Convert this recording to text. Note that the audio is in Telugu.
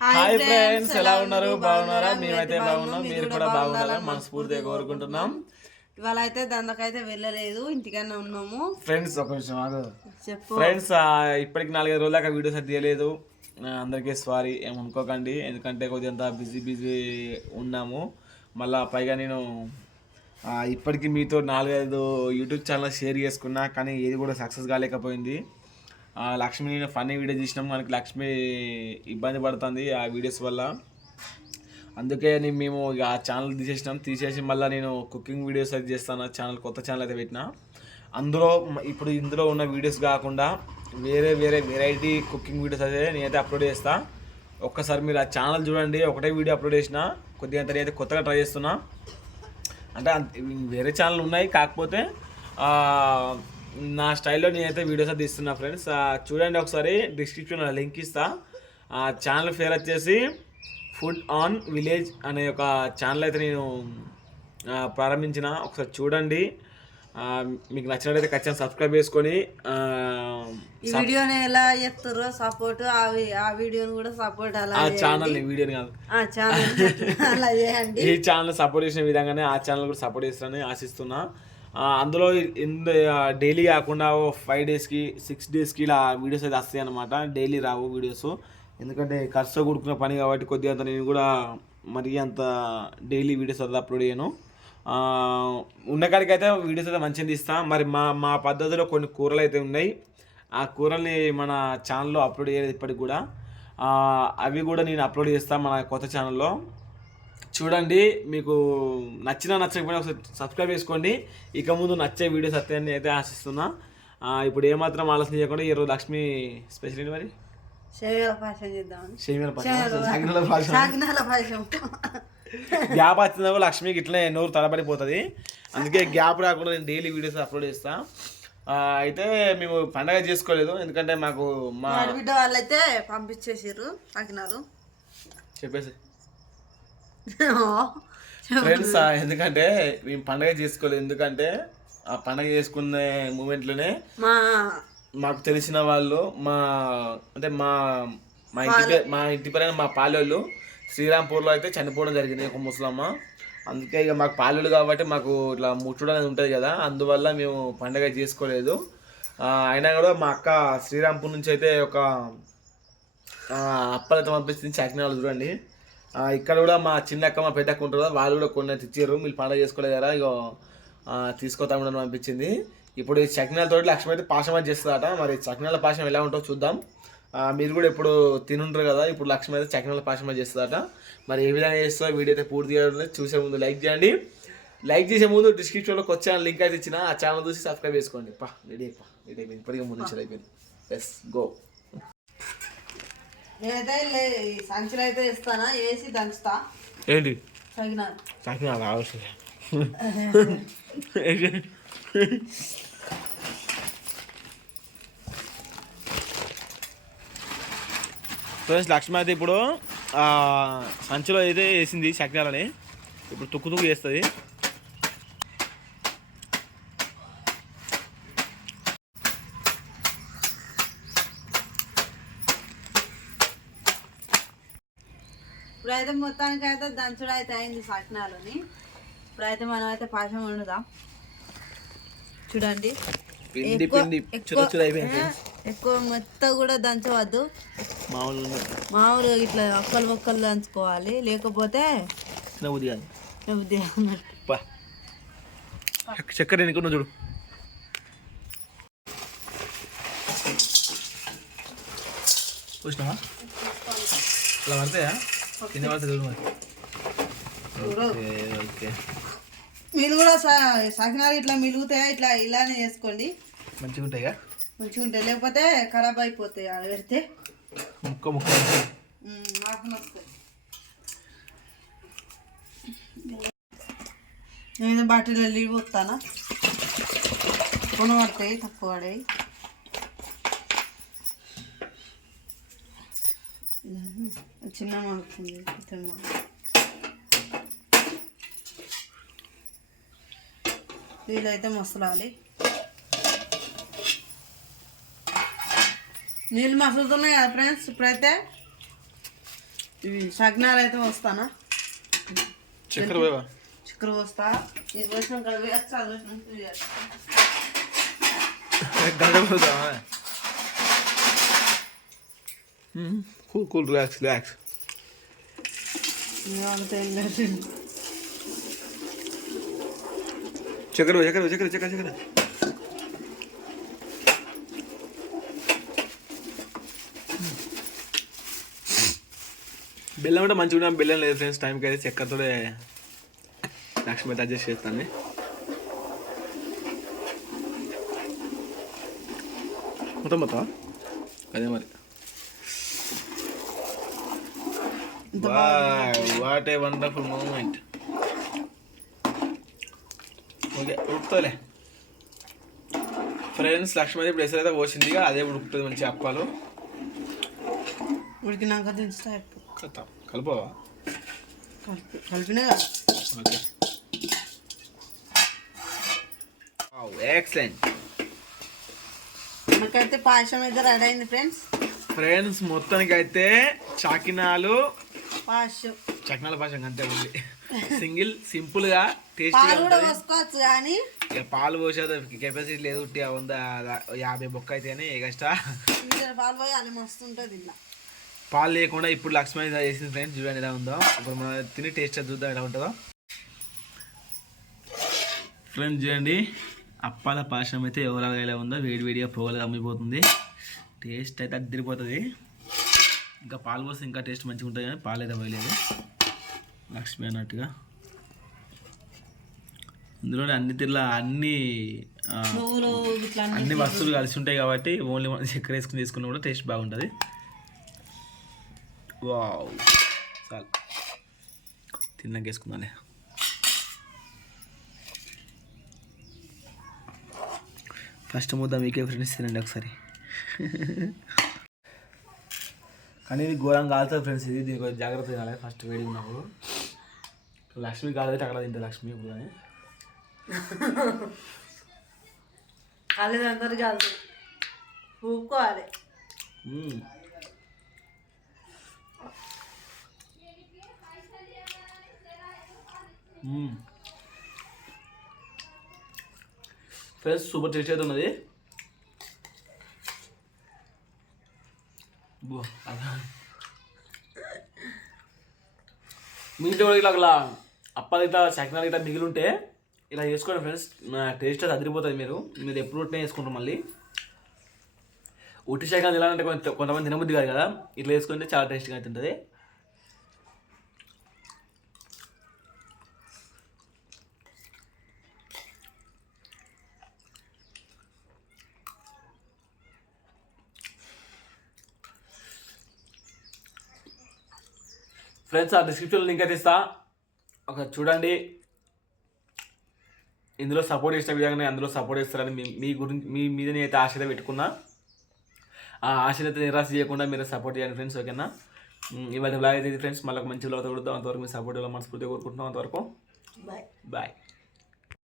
హాయ్ ఫ్రెండ్స్ ఎలా ఉన్నారు? బాగున్నారా? మేమైతే బాగున్నాం. మీరు కూడా బాగున్నారా మనస్ఫూర్తిగా కోరుకుంటున్నాం. ఇవాళ అయితే దందకైతే వెళ్ళలేదు. ఇంటికన్నా ఉన్నాము. ఫ్రెండ్స్ ఒక నిమిషం ఆగు. చెప్పు. ఫ్రెండ్స్ ఇప్పటికి నాలుగైదు రోజులు దాకా వీడియోస్ అయితే తీయలేదు. అందరికీ సారీ ఏమనుకోకండి ఎందుకంటే కొద్దిగా బిజీ బిజీ ఉన్నాము. మళ్ళా పైగా నేను ఆ, ఇప్పటికి మీతో నాలుగైదు యూట్యూబ్ ఛానల్ షేర్ చేసుకున్నా కానీ ఏది కూడా సక్సెస్ కాలేకపోయింది. లక్ష్మి నేను ఫన్నీ వీడియో తీసినాం. మనకి లక్ష్మి ఇబ్బంది పడుతుంది ఆ వీడియోస్ వల్ల. అందుకే నేను మేము ఇక ఆ ఛానల్ తీసేసినాం. తీసేసి మళ్ళీ నేను కుకింగ్ వీడియోస్ అయితే చేస్తాను. ఛానల్ కొత్త ఛానల్ అయితే పెట్టిన. అందులో ఇప్పుడు ఇందులో ఉన్న వీడియోస్ కాకుండా వేరే వేరే వెరైటీ కుకింగ్ వీడియోస్ అయితే నేనైతే అప్లోడ్ చేస్తా. ఒక్కసారి మీరు ఆ ఛానల్ చూడండి. ఒకటే వీడియో అప్లోడ్ చేసిన కొద్దిగా అంత అయితే కొత్తగా ట్రై చేస్తున్నా. అంటే వేరే ఛానల్ ఉన్నాయి. కాకపోతే నా స్టైల్లో నేనైతే వీడియోస్ అయితే ఇస్తున్నా ఫ్రెండ్స్ చూడండి ఒకసారి డిస్క్రిప్షన్లో లింక్ ఇస్తా. ఆ ఛానల్ పేరు వచ్చేసి ఫుడ్ ఆన్ విలేజ్ అనే ఒక ఛానల్ అయితే నేను ప్రారంభించిన. ఒకసారి చూడండి. మీకు నచ్చినట్లయితే ఖచ్చితంగా సబ్స్క్రైబ్ చేసుకొని ఈ వీడియోని ఎలా చెప్తారో సపోర్ట్ ఆ వీడియోని కూడా సపోర్ట్ అలా ఆ ఛానల్ని వీడియోని కాదు. ఆ ఛానల్ అలా చేయండి. ఈ ఛానల్ సపోర్ట్ చేసిన విధంగానే ఆ ఛానల్ కూడా సపోర్ట్ చేస్తానని ఆశిస్తున్నా. అందులో డైలీ కాకుండా ఫైవ్ డేస్కి సిక్స్ డేస్కి ఇలా వీడియోస్ అయితే వస్తాయి అనమాట డైలీ రావు వీడియోస్. ఎందుకంటే ఖర్చు కూడుకున్న పని కాబట్టి కొద్దిగా అంత నేను కూడా మరీ అంత డైలీ వీడియోస్ అది అప్లోడ్ చేయను. ఉన్నకాడికైతే అయితే వీడియోస్ అయితే మంచిగా తీస్తాను మరి మా మా పద్ధతిలో కొన్ని కూరలు అయితే ఉన్నాయి. ఆ కూరల్ని మన ఛానల్లో అప్లోడ్ చేయలేదు ఇప్పటికి కూడా. అవి కూడా నేను అప్లోడ్ చేస్తాను మన కొత్త ఛానల్లో. చూడండి మీకు నచ్చినా నచ్చకపోయినా ఒకసారి సబ్స్క్రైబ్ చేసుకోండి. ఇక ముందు నచ్చే వీడియోస్ వస్తాయని అయితే ఆశిస్తున్నా. ఇప్పుడు ఏమాత్రం ఆలోచన చేయకుండా ఈరోజు లక్ష్మి స్పెషల్ ఏంటి మరి? గ్యాప్ వచ్చిందో లక్ష్మికి ఇట్లనే నోరు తడబడిపోతుంది. అందుకే గ్యాప్ రాకుండా నేను డైలీ వీడియోస్ అప్లోడ్ చేస్తా. ఆ, అయితే మేము పండగ చేసుకోలేదు. ఎందుకంటే మాకు మా బిడ్డ వాళ్ళైతే పంపించేసారు చెప్పేసి. ఫ్రెండ్స్ ఎందుకంటే మేము పండగ చేసుకోలేదు. ఎందుకంటే ఆ పండగ చేసుకునే మూమెంట్లోనే మా మాకు తెలిసిన వాళ్ళు మా అంటే మా మా ఇంటి మా ఇంటి పైన మా పాలోళ్ళు శ్రీరాంపూర్లో అయితే చనిపోవడం జరిగింది ఒక ముసలమ్మ. అందుకే ఇక మాకు పాలోళ్ళు కాబట్టి మాకు ఇట్లా ముట్టుడు అనేది ఉంటుంది కదా. అందువల్ల మేము పండగ చేసుకోలేదు. అయినా కూడా మా అక్క శ్రీరాంపూర్ నుంచి అయితే ఒక అప్పలైతే పంపిస్తుంది చకినాలు చూడండి. ఇక్కడ కూడా మా చిన్నక్క మా పెద్దక్క ఉంటారు కదా వాళ్ళు కూడా కొన్ని తెచ్చారు మీరు పండగ చేసుకోలేదు కదా ఇగో తీసుకోతామని అనిపించింది ఇప్పుడు ఈ చకినాలతో లక్ష్మి అయితే పాశం చేస్తుందట. మరి చక్నాల పాశం ఎలా ఉంటుందో చూద్దాం. మీరు కూడా ఇప్పుడు తినుంటారు కదా ఇప్పుడు లక్ష్మి అయితే చక్నాల పాశం చేస్తుందట. మరి ఏ విధంగా చేస్తుందో వీడియో అయితే పూర్తిగా చూసే ముందు లైక్ చేయండి. లైక్ చేసే ముందు డిస్క్రిప్షన్లో వచ్చాను లింక్ అయితే ఇచ్చిన. ఆ ఛానల్ చూసి సబ్స్క్రైబ్ చేసుకోండి. పా రెడీ అయిపో. రెడీ అయిపోయింది ఇప్పటికే ముందు నుంచి అయిపోయింది. ఎస్ గో నేనైతే సంచులు అయితే ఇస్తానా? వేసి దంచుతా. ఏంటి? సగినాలు ఫ్రెండ్స్ లక్ష్మి అయితే ఇప్పుడు సంచిలో అయితే వేసింది చకినాలని ఇప్పుడు తుక్కు తుక్కు చేస్తుంది. ఇప్పుడైతే మొత్తానికి అయితే దంచుడు అయితే అయింది సకినాలని ఇప్పుడైతే మనం అయితే పాశం వండుదాం? చూడండి. ఎక్కువ- మెత్త కూడా దంచవద్దు. మామూలు మామూలుగా ఇట్లా ఒక్కలు ఒక్కలు దంచుకోవాలి. లేకపోతే చక్కెర ఎన్నుకున్నా చూడు. చూసినావా? ఇలా పడతాయా? కింద పడతాయి చూడు మరి ఓకే ఓకే మీరు కూడా సకినాలు ఇట్లా మిలుగుతాయా ఇట్లా ఇలానే చేసుకోండి. మంచిగా ఉంటాయిగా? మంచిగా ఉంటాయి. లేకపోతే ఖరాబ్ అయిపోతాయి ఆడ పెడితే. ముక్క ముక్క నేను బాటిల్లో నీళ్ళు పోతానా కొన పడతాయి తక్కువ పడాయి చిన్న మాడుతుంది పెద్ద వీలైతే మసలాలి. నీళ్ళు మసులుతున్నాయి కదా ఫ్రెండ్స్ ఇప్పుడైతే? ఇవి సగ్నాలు అయితే వస్తానా చక్కెర చిక్కుడు వస్తా ఇది వచ్చినాక అది వచ్చినాక కూల్ కూల్ రిలాక్స్ రిలాక్స్. చక్కెర చక్కెర చక్కెర చక్కెర చక్కెర. బెల్లం అంటే మంచిగా ఉన్నా. బెల్లం లేదు ఫ్రెండ్స్ టైంకి అయితే చక్కెరతో లక్ష్మి అయితే అడ్జస్ట్ చేస్తాను మొత్తం మొత్తం అదే మరి. What a wonderful moment okay ఉడుకుతలే. Friends Lakshmi ఇప్పుడు అయితే పోసింది అదే ఉడుకుతుంది మంచి అప్పాలు. ఉడికినాక దించుతా. కథ కలుపవా కలిపి కలిపినా ఓకే ఎక్సలెంట్ మనకైతే పాయసం అయితే రెడీ అయింది ఫ్రెండ్స్ ఫ్రెండ్స్ మొత్తానికి అయితే చాకినాలు పాయసం చకినాల అంతే ఉంది. సింగిల్ సింపుల్గా కూడా పోసుకోవచ్చు కానీ పాలు పోసేది కెపాసిటీ లేదు ఉట్టి వంద యాభై బొక్క అయితేనే ఎక్స్ట్రా ఇందులో పాలు పోయాలి మస్తు ఉంటుంది ఇలా పాలు లేకుండా ఇప్పుడు లక్ష్మీ చేసింది ఫ్రెండ్స్ చూడండి ఎలా ఉందో. ఇప్పుడు మనం తిని టేస్ట్ చూద్దాం ఎలా ఉంటుందో. ఫ్రెండ్స్ చూడండి అప్పాల పాశం అయితే ఎవరాగా ఎలా ఉందో వేడి వేడిగా పొగలుగా అమ్మిపోతుంది. టేస్ట్ అయితే అద్దరిపోతుంది. ఇంకా పాలు పోస్తే ఇంకా టేస్ట్ మంచిగా ఉంటుంది కానీ పాలు అయితే పోయలేదు. లక్ష్మి అన్నట్టుగా. ఇందులో అన్ని తిర్లా అన్ని అన్ని వస్తువులు కలిసి ఉంటాయి కాబట్టి ఓన్లీ మనం చక్కెర వేసుకుని తీసుకున్నా కూడా టేస్ట్ బాగుంటుంది. వావ్. చాలు. తిన్నాక వేసుకుందానే ఫస్ట్ ముద్ద మీకే ఫ్రెండ్స్ తినండి ఒకసారి. కానీ ఇది ఘోరంగా కాలుతుంది ఫ్రెండ్స్ ఇది దీనికి జాగ్రత్త తినాలి. ఫస్ట్ వేడి ఉన్నప్పుడు. లక్ష్మి కాలేదు అక్కడ తింటే లక్ష్మి ఇప్పుడు కానీ. కాలేదు అందరు కాదు ఊపుకోవాలి. ఫ్రెండ్స్ సూపర్ టేస్ట్ అయితే ఉన్నది. బో, అలా. మీ ఇంట్లో కూడా ఇట్లా అట్లా అప్పాలు ఇట్లా సకినాలు ఇట్లా మిగిలి ఉంటే ఇలా చేసుకోండి ఫ్రెండ్స్ టేస్ట్ అది అదిరిపోతుంది మీరు. మీరు ఎప్పుడు ఉంటే వేసుకుంటారు మళ్ళీ. ఉట్టి శాఖ తినాలంటే కొంత కొంతమంది తినబుద్ధి కాదు కదా. ఇట్లా వేసుకుంటే చాలా టేస్ట్గా అవుతుంటుంది ఫ్రెండ్స్ ఆ డిస్క్రిప్షన్లో లింక్ అయితే ఇస్తా. ఒక చూడండి. ఇందులో సపోర్ట్ చేసిన విధంగానే అందులో సపోర్ట్ చేస్తారని మీ మీ గురించి మీ మీద అయితే ఆశ పెట్టుకున్నా. ఆ అయితే నిరాశ చేయకుండా మీరు సపోర్ట్ చేయండి ఫ్రెండ్స్ ఓకేనా? ఇవాళ బ్లాగ్ అయితే ఫ్రెండ్స్ మళ్ళీ మంచి బ్లాగ్ కొడుతాం. అంతవరకు మీ సపోర్ట్ మనస్ఫూర్తిగా కోరుకుంటున్నాం. అంతవరకు బాయ్ బాయ్